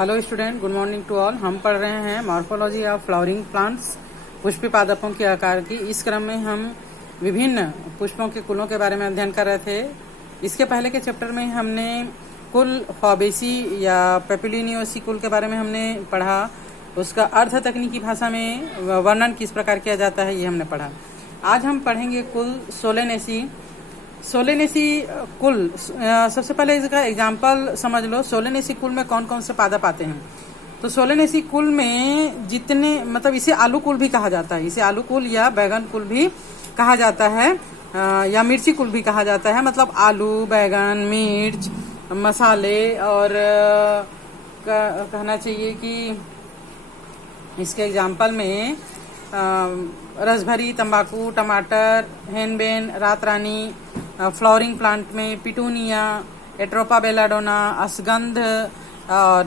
Hello student, good morning to all. हम पढ़ रहे हैं मॉर्फोलॉजी ऑफ फ्लावरिंग प्लांट्स, पुष्पीय पादपों के आकार की। इस क्रम में हम विभिन्न पुष्पों के कुलों के बारे में अध्ययन कर रहे थे। इसके पहले के चैप्टर में हमने कुल फॉबेसी या पेपिलिनियोसी कुल के बारे में हमने पढ़ा। उसका अर्थ तकनीकी भाषा में वर्णन किस प्रकार किया जाता है ये हमने पढ़ा। आज हम पढ़ेंगे कुल सोलेनेसी कुल। सबसे पहले इसका एग्जाम्पल समझ लो। सोलेनेसी कुल में कौन कौन से पादप आते हैं। तो सोलेनेसी कुल में जितने इसे आलू कुल भी कहा जाता है। इसे आलू कुल या बैगन कुल भी कहा जाता है या मिर्ची कुल भी कहा जाता है। मतलब आलू, बैगन, मिर्च, मसाले और कहना चाहिए कि इसके एग्जाम्पल में रसभरी, तंबाकू, टमाटर, हेनबेन, रात रानी, फ्लावरिंग प्लांट में पिटूनिया, एट्रोपा बेलाडोना, असगंध और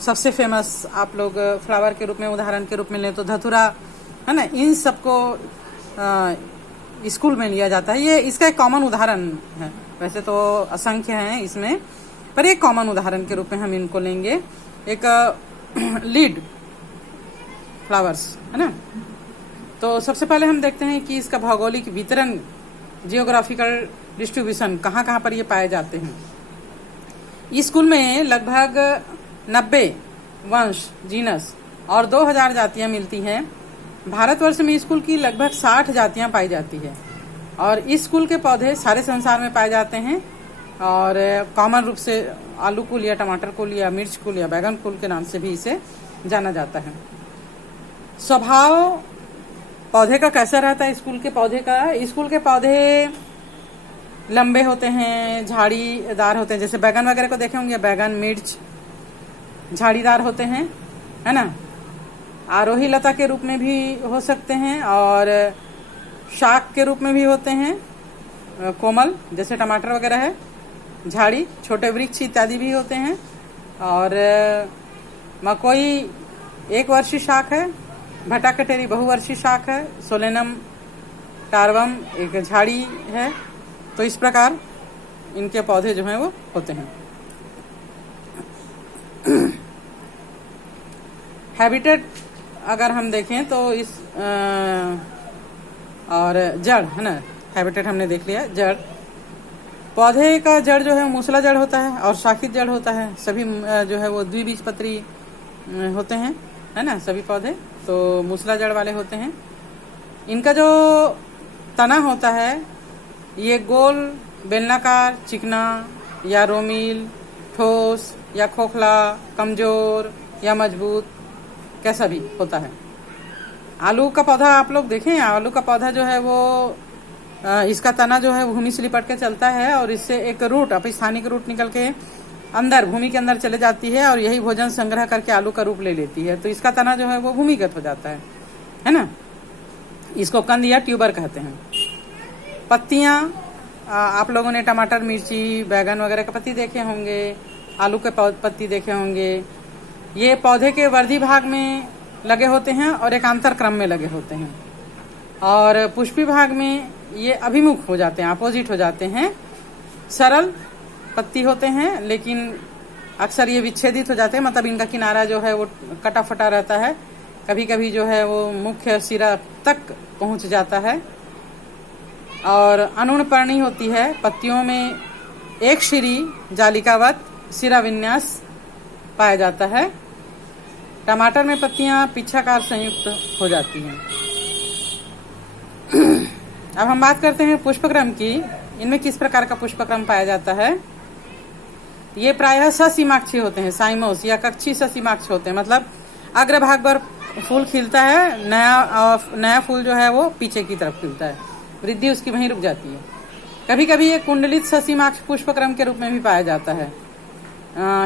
सबसे फेमस आप लोग फ्लावर के रूप में उदाहरण के रूप में लें तो धतूरा है ना। इन सबको स्कूल में लिया जाता है। ये इसका एक कॉमन उदाहरण है। वैसे तो असंख्य हैं इसमें, पर एक कॉमन उदाहरण के रूप में हम इनको लेंगे। एक लीड फ्लावर्स है ना। तो सबसे पहले हम देखते हैं कि इसका भौगोलिक वितरण, जियोग्राफिकल डिस्ट्रीब्यूशन, कहाँ कहाँ पर ये पाए जाते हैं। इस स्कूल में लगभग 90 वंश, जीनस और 2000 जातियां मिलती हैं। भारतवर्ष में इस स्कूल की लगभग 60 जातियां पाई जाती है और इस स्कूल के पौधे सारे संसार में पाए जाते हैं और कॉमन रूप से आलू कुल या टमाटर कुल या मिर्च कुल या बैगन कुल के नाम से भी इसे जाना जाता है। स्वभाव पौधे का कैसा रहता है स्कूल के पौधे का। स्कूल के पौधे लंबे होते हैं, झाड़ीदार होते हैं। जैसे बैगन वगैरह को देखे होंगे, बैगन, मिर्च झाड़ीदार होते हैं है ना। आरोही लता के रूप में भी हो सकते हैं और शाक के रूप में भी होते हैं। कोमल जैसे टमाटर वगैरह है, झाड़ी, छोटे वृक्ष इत्यादि भी होते हैं। और मकोई एक वर्षीय शाक है। भटा कटेरी बहुवर्षीय शाक है। सोलेनम टार्वम एक झाड़ी है। तो इस प्रकार इनके पौधे जो हैं वो होते हैं। हैबिटेट अगर हम देखें तो इस और जड़ है ना। हैबिटेट हमने देख लिया। जड़, पौधे का जड़ जो है मूसला जड़ होता है और शाखित जड़ होता है। सभी जो है वो द्विबीजपत्री होते हैं है ना। सभी पौधे तो मूसला जड़ वाले होते हैं। इनका जो तना होता है ये गोल, बेलनाकार, चिकना या रोमिल, ठोस या खोखला, कमजोर या मजबूत, कैसा भी होता है। आलू का पौधा आप लोग देखें। आलू का पौधा जो है वो इसका तना जो है भूमि से लिपट के चलता है और इससे एक रूट, अपस्थानिक रूट निकल के अंदर भूमि के अंदर चले जाती है और यही भोजन संग्रह करके आलू का रूप ले लेती है। तो इसका तना जो है वो भूमिगत हो जाता है ना। इसको कंद या ट्यूबर कहते हैं। पत्तियां, आप लोगों ने टमाटर, मिर्ची, बैगन वगैरह के पत्ती देखे होंगे, आलू के पत्ती देखे होंगे। ये पौधे के वर्धी भाग में लगे होते हैं और एकांतर क्रम में लगे होते हैं। और पुष्पी भाग में ये अभिमुख हो जाते हैं, अपोजिट हो जाते हैं। सरल पत्ती होते हैं लेकिन अक्सर ये विच्छेदित हो जाते हैं। मतलब इनका किनारा जो है वो कटा फटा रहता है। कभी कभी जो है वो मुख्य सिरा तक पहुंच जाता है। और अनुणपर्णी होती है। पत्तियों में एक शिरी जालिकावत सिरा विन्यास पाया जाता है। टमाटर में पत्तियां पिच्छाकार संयुक्त हो जाती हैं। अब हम बात करते हैं पुष्पक्रम की। इनमें किस प्रकार का पुष्पक्रम पाया जाता है। ये प्रायः ससीमाक्षी होते हैं, साइमोस या कक्षी ससीमाक्ष होते हैं। मतलब अग्रभाग पर फूल खिलता है, नया फूल जो है वो पीछे की तरफ खिलता है, वृद्धि उसकी वहीं रुक जाती है। कभी कभी ये कुंडलित ससीमाक्ष पुष्पक्रम के रूप में भी पाया जाता है,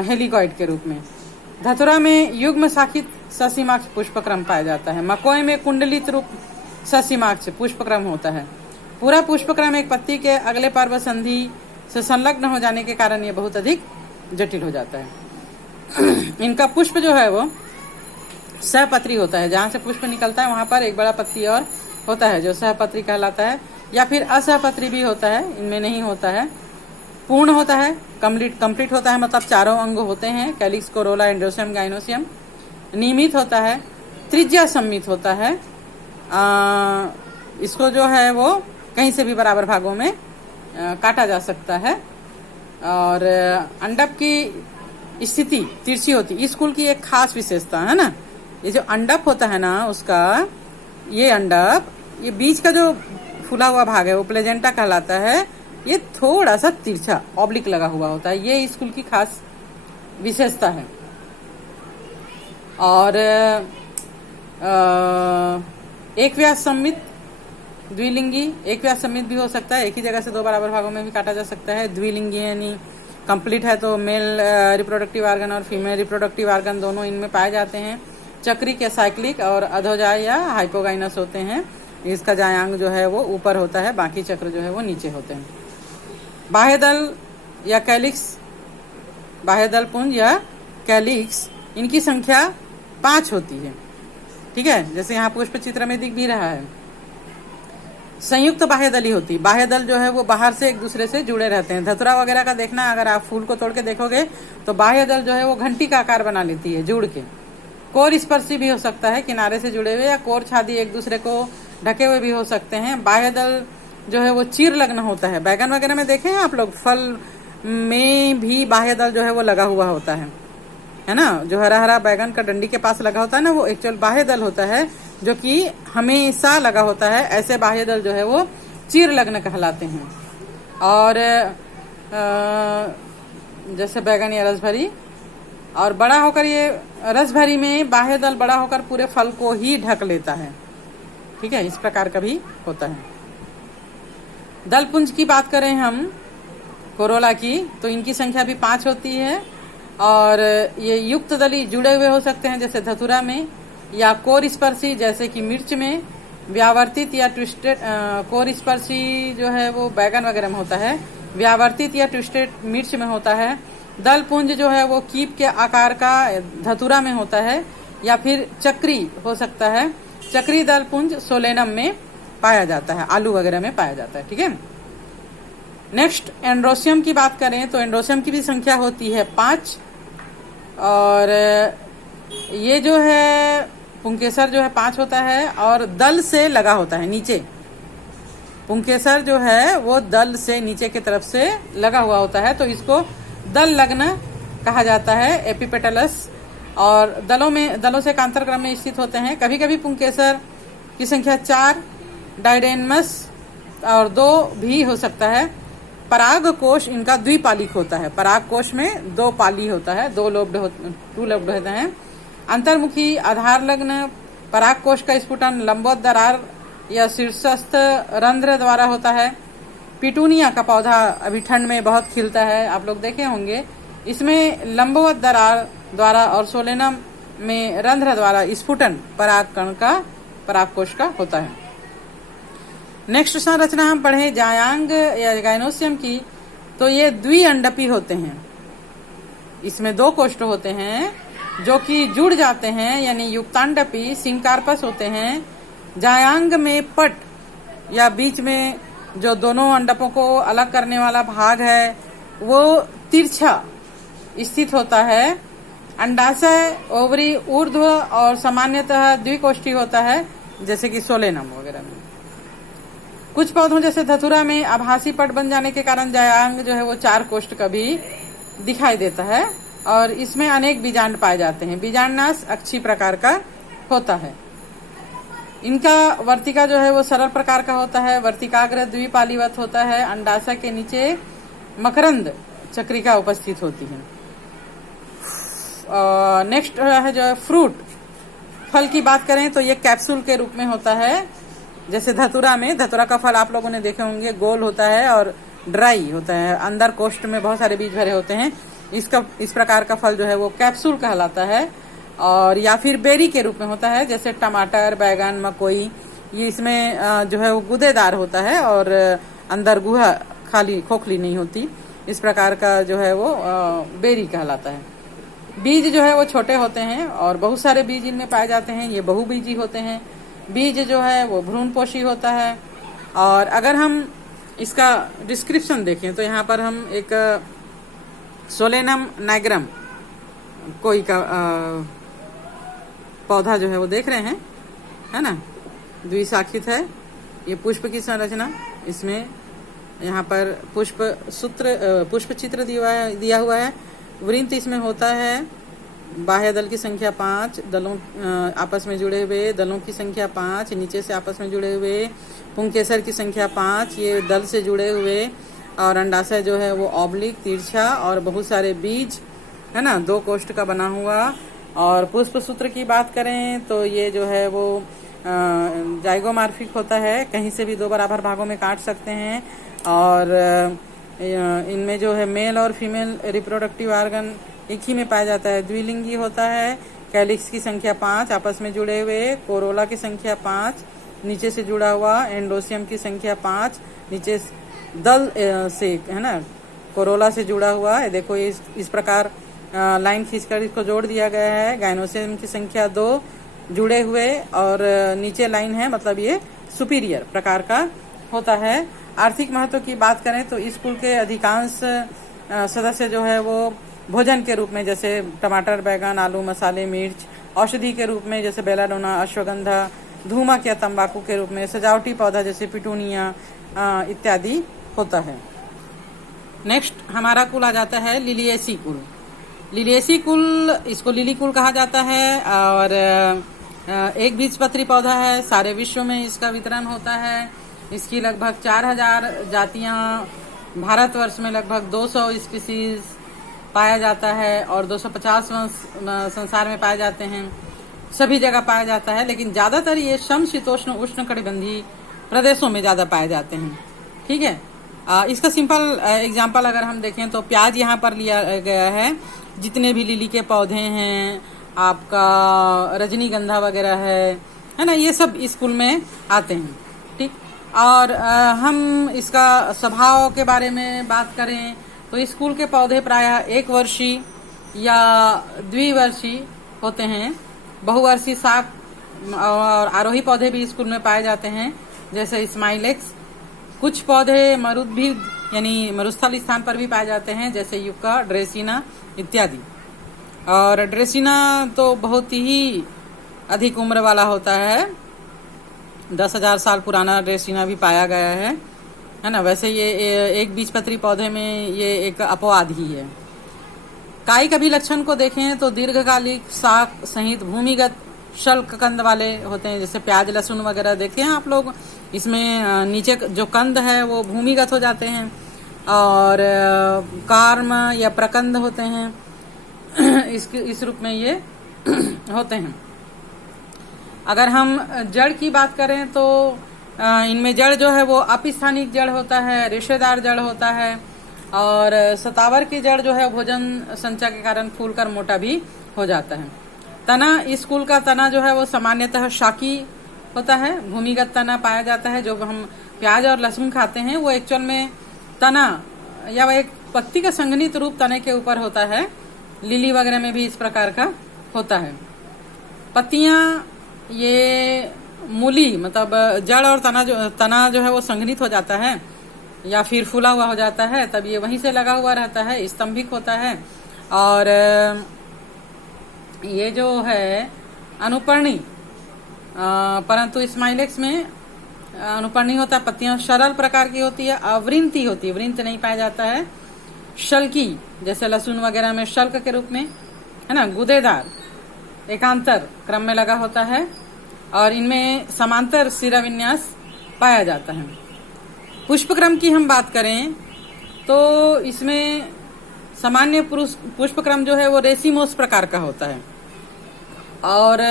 हेलिकॉइड के रूप में। धतुरा में युग्म शाखित ससीमाक्ष पुष्पक्रम पाया जाता है। मकोई में कुंडलित रूप ससीमाक्ष पुष्पक्रम होता है। पूरा पुष्पक्रम एक पत्ती के अगले पर्व संधि से संलग्न हो जाने के कारण ये बहुत अधिक जटिल हो जाता है। इनका पुष्प जो है वो सहपत्री होता है। जहाँ से पुष्प निकलता है वहां पर एक बड़ा पत्ती और होता है जो सहपत्री कहलाता है, या फिर असहपत्री भी होता है, इनमें नहीं होता है। पूर्ण होता है, कंप्लीट होता है, मतलब चारों अंग होते हैं, कैलिक्स, कोरोला, एंड्रोसियम, गाइनोसियम। नियमित होता है, त्रिज्या सम्मित होता है। इसको जो है वो कहीं से भी बराबर भागों में काटा जा सकता है। और अंडप की स्थिति तिरछी होती, इस कुल की एक खास विशेषता है ना, ये जो अंडप होता है ना उसका, ये अंडप, ये बीच का जो फूला हुआ भाग है वो प्लेजेंटा कहलाता है, ये थोड़ा सा तिरछा ऑब्लिक लगा हुआ होता है, ये इस कुल की खास विशेषता है। और एक व्यास सम्मित द्विलिंगी, एक व्यास सम्मित भी हो सकता है, एक ही जगह से दो बराबर भागों में भी काटा जा सकता है। द्विलिंगी यानी कंप्लीट है तो मेल रिप्रोडक्टिव आर्गन और फीमेल रिप्रोडक्टिव आर्गन दोनों इनमें पाए जाते हैं। चक्रिक या साइक्लिक और अधोजाय या हाइपोगाइनस होते हैं। इसका जायांग जो है वो ऊपर होता है, बाकी चक्र जो है वो नीचे होते हैं। बाह्य दल या कैलिक्स, बाह्य दल पुंज या कैलिक्स, इनकी संख्या 5 होती है। ठीक है, जैसे यहाँ पुष्प चित्र में दिख भी रहा है। संयुक्त बाह्य दली होती, बाह्य दल जो है वो बाहर से एक दूसरे से जुड़े रहते हैं। धतुरा वगैरह का देखना, अगर आप फूल को तोड़ के देखोगे तो बाह्य दल जो है वो घंटी का आकार बना लेती है जुड़ के। कोर स्पर्शी भी हो सकता है, किनारे से जुड़े हुए, या कोर छादी एक दूसरे को ढके हुए भी हो सकते हैं। बाह्य दल जो है वो चीर लग्न होता है। बैगन वगैरह में देखे हैं आप लोग, फल में भी बाह्य दल जो है वो लगा हुआ होता है ना, जो हरा हरा बैगन का डंडी के पास लगा होता है ना, वो एक्चुअल बाह्य दल होता है, जो कि हमेशा लगा होता है। ऐसे बाह्य दल जो है वो चीर लग्न कहलाते हैं। और जैसे बैगन या रसभरी, और बड़ा होकर ये रसभरी में बाह्य दल बड़ा होकर पूरे फल को ही ढक लेता है। ठीक है, इस प्रकार का भी होता है। दलपुंज की बात करें हम कोरोला की, तो इनकी संख्या भी 5 होती है। और ये युक्त दली जुड़े हुए हो सकते हैं, जैसे धतुरा में, या कोर स्पर्शी जैसे कि मिर्च में। व्यावर्तित या ट्विस्टेड, कोर स्पर्शी जो है वो बैगन वगैरह में होता है, व्यावर्तित या ट्विस्टेड मिर्च में होता है। दल पुंज जो है वो कीप के आकार का धतुरा में होता है, या फिर चक्री हो सकता है। चक्री दल पुंज सोलेनम में पाया जाता है, आलू वगैरह में पाया जाता है। ठीक है, नेक्स्ट एंड्रोसियम की बात करें तो एंड्रोसियम की भी संख्या होती है 5। और ये जो है पुंकेसर जो है 5 होता है, और दल से लगा होता है नीचे। पुंकेसर जो है वो दल से नीचे की तरफ से लगा हुआ होता है, तो इसको दल लग्न कहा जाता है, एपिपेटलस। और दलों से कांतर क्रम में स्थित होते हैं। कभी कभी पुंकेसर की संख्या 4, डाइडेनमस और 2 भी हो सकता है। पराग कोश इनका द्विपालिक होता है, पराग कोश में 2 पाली होता है, 2 लोब्ड होते हैं। अंतर्मुखी आधार लग्न पराग कोश का स्फुटन लंबवत दरार या शीर्षस्थ रंध्र द्वारा होता है। पिटूनिया का पौधा अभी ठंड में बहुत खिलता है, आप लोग देखे होंगे। इसमें लंबवत दरार द्वारा और सोलेनम में रंध्र द्वारा स्फुटन परागकण का, परागकोश का होता है। नेक्स्ट संरचना हम पढ़े जायांग या गाइनोसियम की, तो ये द्विअंडपी होते हैं। इसमें 2 कोष्ठ होते हैं जो कि जुड़ जाते हैं, यानी युक्तांडपी सिंकार्पस होते हैं। जायांग में पट या बीच में जो दोनों अंडपों को अलग करने वाला भाग है वो तिरछा स्थित होता है। अंडाशय ओवरी ऊर्ध्व और सामान्यतः द्विकोष्ठी होता है, जैसे कि सोलेनम वगैरह में। कुछ पौधों जैसे धतुरा में आभासी पट बन जाने के कारण जायांग जो है वो 4 कोष्ठ का भी दिखाई देता है, और इसमें अनेक बीजांड पाए जाते हैं। बीजांडनाश अक्षी प्रकार का होता है। इनका वर्तिका जो है वो सरल प्रकार का होता है, वर्तिकाग्र द्विपालीवत होता है। अंडाशय के नीचे मकरंद चक्रिका उपस्थित होती है। नेक्स्ट है जो है फ्रूट, फल की बात करें तो ये कैप्सूल के रूप में होता है। जैसे धतुरा में, धतुरा का फल आप लोगों ने देखे होंगे, गोल होता है और ड्राई होता है, अंदर कोष्ठ में बहुत सारे बीज भरे होते हैं। इस प्रकार का फल जो है वो कैप्सूल कहलाता है। और या फिर बेरी के रूप में होता है, जैसे टमाटर, बैगन, मकोई, ये इसमें जो है वो गुदेदार होता है और अंदर गुहा खाली खोखली नहीं होती। इस प्रकार का जो है वो बेरी कहलाता है। बीज जो है वो छोटे होते हैं और बहुत सारे बीज इनमें पाए जाते हैं, ये बहुबीजी होते हैं। बीज जो है वो भ्रूणपोषी होता है। और अगर हम इसका डिस्क्रिप्शन देखें तो यहाँ पर हम एक सोलेनम नाइग्रम कोई का पौधा जो है वो देख रहे हैं, है ना, द्विशाखित है। ये पुष्प की संरचना, इसमें यहाँ पर पुष्प चित्र दिया हुआ है। वृंत इसमें होता है। बाह्य दल की संख्या 5, दलों आपस में जुड़े हुए दलों की संख्या 5, नीचे से आपस में जुड़े हुए पुंकेसर की संख्या 5, ये दल से जुड़े हुए। और अंडाशय जो है वो ऑब्लिक तिरछा और बहुत सारे बीज, है ना, 2 कोष्ठ का बना हुआ। और पुष्प सूत्र की बात करें तो ये जो है वो जाइगोमॉर्फिक होता है, कहीं से भी 2 बराबर भागों में काट सकते हैं। और इनमें जो है मेल और फीमेल रिप्रोडक्टिव ऑर्गन एक ही में पाया जाता है। द्विलिंगी होता है। कैलिक्स की संख्या 5, आपस में जुड़े हुए। कोरोला की संख्या 5, नीचे से जुड़ा हुआ। एंडोसियम की संख्या 5, नीचे दल से, है ना, कोरोला से जुड़ा हुआ है। देखो इस प्रकार लाइन खींचकर इसको जोड़ दिया गया है। गाइनोसियम की संख्या 2, जुड़े हुए और नीचे लाइन है, मतलब ये सुपीरियर प्रकार का होता है। आर्थिक महत्व की बात करें तो स्कूल के अधिकांश सदस्य जो है वो भोजन के रूप में, जैसे टमाटर, बैगन, आलू, मसाले, मिर्च, औषधि के रूप में जैसे बेलाडोना, अश्वगंधा, धूमक या तंबाकू के रूप में, सजावटी पौधा जैसे पिटूनिया इत्यादि होता है। नेक्स्ट हमारा कुल आ जाता है लिलिएसी कुल। लिलिएसी कुल, इसको लिली कुल कहा जाता है और एक बीजपत्री पौधा है। सारे विश्व में इसका वितरण होता है। इसकी लगभग 4000 जातियां, भारतवर्ष में लगभग 200 स्पीसीज पाया जाता है और 250 संसार में पाए जाते हैं। सभी जगह पाया जाता है, लेकिन ज्यादातर ये समशीतोष्ण उष्णकटिबंधीय प्रदेशों में ज्यादा पाए जाते हैं। ठीक है, इसका सिंपल एग्जांपल अगर हम देखें तो प्याज यहाँ पर लिया गया है। जितने भी लिली के पौधे हैं, आपका रजनीगंधा वगैरह है ना, ये सब स्कूल में आते हैं। ठीक, और हम इसका स्वभाव के बारे में बात करें तो स्कूल के पौधे प्रायः 1 वर्षीय या द्विवर्षीय होते हैं। बहुवर्षीय शाक और आरोही पौधे भी स्कूल में पाए जाते हैं, जैसे स्माइलेक्स। कुछ पौधे मरुद्भिद यानी मरुस्थल स्थान पर भी पाए जाते हैं, जैसे युक्का, ड्रेसिना इत्यादि। और ड्रेसिना तो बहुत ही अधिक उम्र वाला होता है। 10,000 साल पुराना ड्रेसिना भी पाया गया है ना। वैसे ये एक बीजपत्री पौधे में ये एक अपवाद ही है। कायिक अभिलक्षण को देखें तो दीर्घकालिक शाक सहित भूमिगत शल्क कंद वाले होते हैं, जैसे प्याज, लहसुन वगैरह देखे हैं आप लोग। इसमें नीचे जो कंद है वो भूमिगत हो जाते हैं और कार्म या प्रकंद होते हैं। इस रूप में ये होते हैं। अगर हम जड़ की बात करें तो इनमें जड़ जो है वो अपस्थानिक जड़ होता है, रेशेदार जड़ होता है। और सतावर की जड़ जो है भोजन संचय के कारण फूलकर मोटा भी हो जाता है। तना, इस कुल का तना जो है वो सामान्यतः शाकी होता है। भूमिगत तना पाया जाता है। जो हम प्याज और लहसुन खाते हैं वो एक्चुअल में तना या एक पत्ती का संघनित रूप तने के ऊपर होता है। लिली वगैरह में भी इस प्रकार का होता है। पत्तियां ये मूली, मतलब जड़ और तना जो है वो संघनित हो जाता है या फिर फूला हुआ हो जाता है, तब ये वहीं से लगा हुआ रहता है, स्तंभिक होता है। और ये जो है अनुपर्णी, परंतु स्माइलेक्स में अनुपर्णी होता है। पत्तियां सरल प्रकार की होती है, अवृंती होती है, वृंत नहीं पाया जाता है। शल्की, जैसे लहसुन वगैरह में शल्क के रूप में, है ना। गुदेदार, एकांतर क्रम में लगा होता है और इनमें समांतर सिरा विन्यास पाया जाता है। पुष्पक्रम की हम बात करें तो इसमें सामान्य पुष्पक्रम जो है वो रेसिमोस प्रकार का होता है और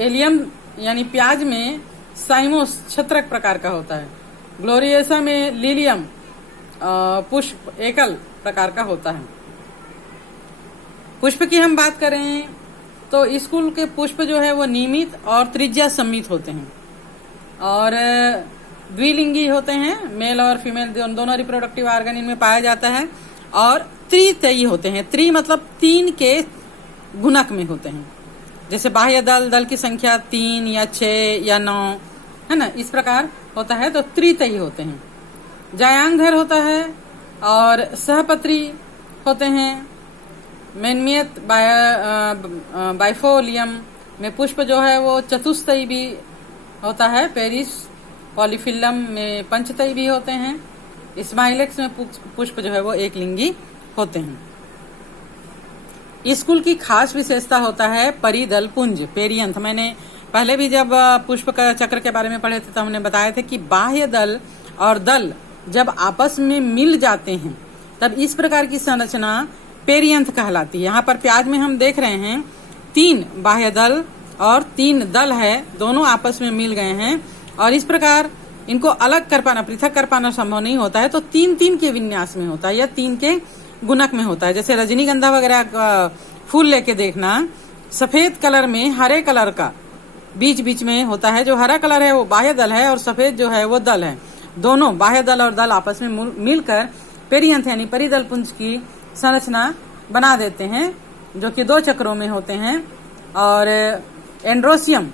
एलियम यानी प्याज में साइमोस छत्रक प्रकार का होता है। ग्लोरियसा में लिलियम पुष्प एकल प्रकार का होता है। पुष्प की हम बात करें तो स्कूल के पुष्प जो है वो नियमित और त्रिज्या सम्मित होते हैं और द्विलिंगी होते हैं। मेल और फीमेल दोनों रिप्रोडक्टिव ऑर्गन इनमें पाया जाता है और त्रितयी होते हैं। त्रि मतलब 3 के गुणक में होते हैं, जैसे बाह्य दल की संख्या 3 या 6 या 9, है ना, इस प्रकार होता है, तो त्रितयी होते हैं। जायांगधर होता है और सहपत्री होते हैं। मेनमियत बाइफोलियम में पुष्प जो है वो चतुस्तयी भी होता है। पेरिस पॉलीफिलम में पंचतयी भी होते हैं। स्माइलेक्स में पुष्प जो है वो एक लिंगी होते हैं। स्कूल की खास विशेषता होता है परिदल पुंज, पेरियंथ। मैंने पहले भी जब पुष्प का चक्र के बारे में पढ़े थे तो हमने बताया था कि बाह्य दल और दल जब आपस में मिल जाते हैं तब इस प्रकार की संरचना पेरियंथ कहलाती है। यहाँ पर प्याज में हम देख रहे हैं 3 बाह्य दल और 3 दल है, दोनों आपस में मिल गए हैं और इस प्रकार इनको अलग कर पाना, पृथक कर पाना संभव नहीं होता है, तो 3-3 के विन्यास में होता है या 3 के गुणक में होता है। जैसे रजनीगंधा वगैरह का फूल लेके देखना, सफेद कलर में हरे कलर का बीच बीच में होता है। जो हरा कलर है वो बाह्य दल है और सफेद जो है वो दल है। दोनों बाह्य दल और दल आपस में मिलकर पेरियंथ यानी परिदल पुंज की संरचना बना देते हैं, जो कि 2 चक्रों में होते हैं। और एंड्रोसियम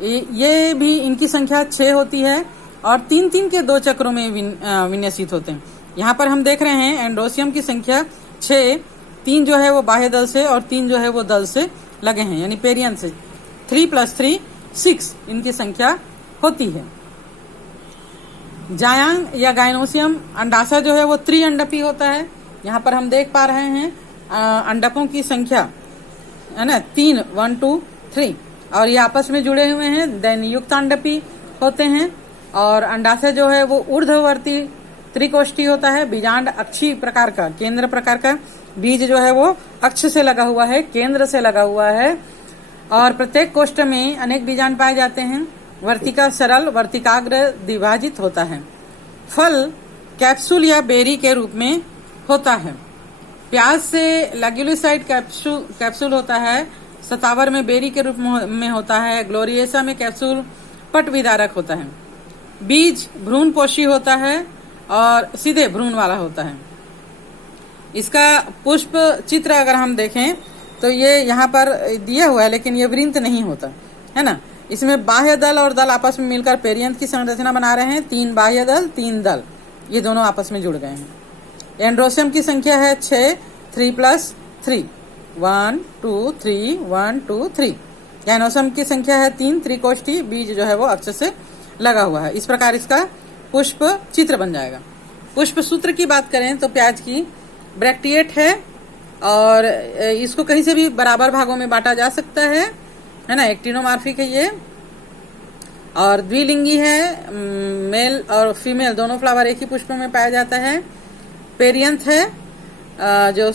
ये भी, इनकी संख्या 6 होती है और 3-3 के 2 चक्रों में विन्यसित होते हैं। यहाँ पर हम देख रहे हैं एंड्रोसियम की संख्या 6, 3 जो है वो बाह्य दल से और 3 जो है वो दल से लगे हैं, यानी पेरियंथ से 3 + 3 6 इनकी संख्या होती है। जायांग या गाइनोसियम अंडाशय जो है वो त्रिअंडपी होता है। यहाँ पर हम देख पा रहे हैं अंडकों की संख्या है ना 3 1 2 3 और ये आपस में जुड़े हुए हैं। देन युक्तांडपी होते हैं और अंडाशय जो है वो ऊर्ध्ववर्ती त्रिकोष्ठी होता है। बीजांड अक्षीय प्रकार का, केंद्र प्रकार का बीज जो है वो अक्ष से लगा हुआ है, केंद्र से लगा हुआ है और प्रत्येक कोष्ठ में अनेक बीजांड पाए जाते हैं। वर्तिका सरल, वर्तिकाग्र द्विभाजित होता है। फल कैप्सूल या बेरी के रूप में होता है। प्याज से लैग्युलिसाइड कैप्सूल होता है। सतावर में बेरी के रूप में होता है। ग्लोरिएसा में कैप्सूल पट विदारक होता है। बीज भ्रूणपोषी होता है और सीधे भ्रूण वाला होता है। इसका पुष्प चित्र अगर हम देखें तो ये यहाँ पर दिया हुआ है, लेकिन ये वृंत नहीं होता है ना। इसमें बाह्य दल और दल आपस में मिलकर पेरियंथ की संरचना बना रहे हैं। 3 बाह्य दल 3 दल, ये दोनों आपस में जुड़ गए हैं। एंड्रोसियम की संख्या है 6, 3 + 3 1 2 3 1 2 3। गाइनोसियम की संख्या है 3, त्रिकोष्ठी, बीज जो है वो अक्ष से लगा हुआ है। इस प्रकार इसका पुष्प चित्र बन जाएगा। पुष्प सूत्र की बात करें तो प्याज की ब्रैक्टिएट है और इसको कहीं से भी बराबर भागों में बांटा जा सकता है ना। एक्टिनोमार्फिक है ये और द्विलिंगी है, मेल और फीमेल दोनों फ्लावर एक ही पुष्प में पाया जाता है। पेरियंथ है जो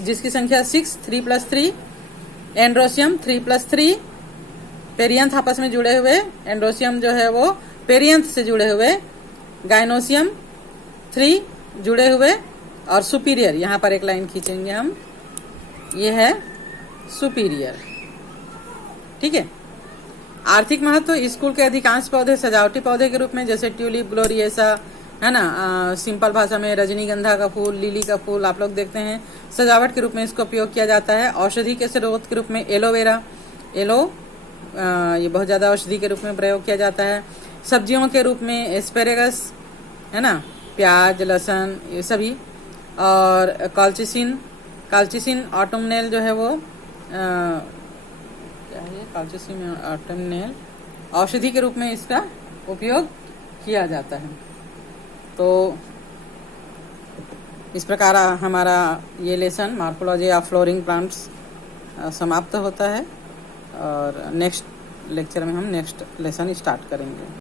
जिसकी संख्या 6, 3 + 3। एंड्रोसियम 3 + 3। पेरियंथ आपस में जुड़े हुए, एंड्रोसियम जो है वो पेरियंथ से जुड़े हुए। गाइनोसियम 3 जुड़े हुए और सुपीरियर, यहाँ पर एक लाइन खींचेंगे हम, ये है सुपीरियर। ठीक है। आर्थिक महत्व, स्कूल के अधिकांश पौधे सजावटी पौधे के रूप में, जैसे ट्यूलिप, ग्लोरिएसा है ना, सिंपल भाषा में रजनीगंधा का फूल, लिली का फूल आप लोग देखते हैं, सजावट के रूप में इसका उपयोग किया जाता है। औषधि के स्रोत के रूप में एलोवेरा, ये बहुत ज्यादा औषधि के रूप में प्रयोग किया जाता है। सब्जियों के रूप में एस्पेरेगस है ना, प्याज, लहसुन, ये सभी। और काल्चिसिन ऑटोमनेल जो है वो क्या है, काल्चिसिन ऑटोमनेल औषधि के रूप में इसका उपयोग किया जाता है। तो इस प्रकार हमारा ये lesson morphology of flooring plants समाप्त होता है और नेक्स्ट लेक्चर में हम नेक्स्ट लेसन स्टार्ट करेंगे।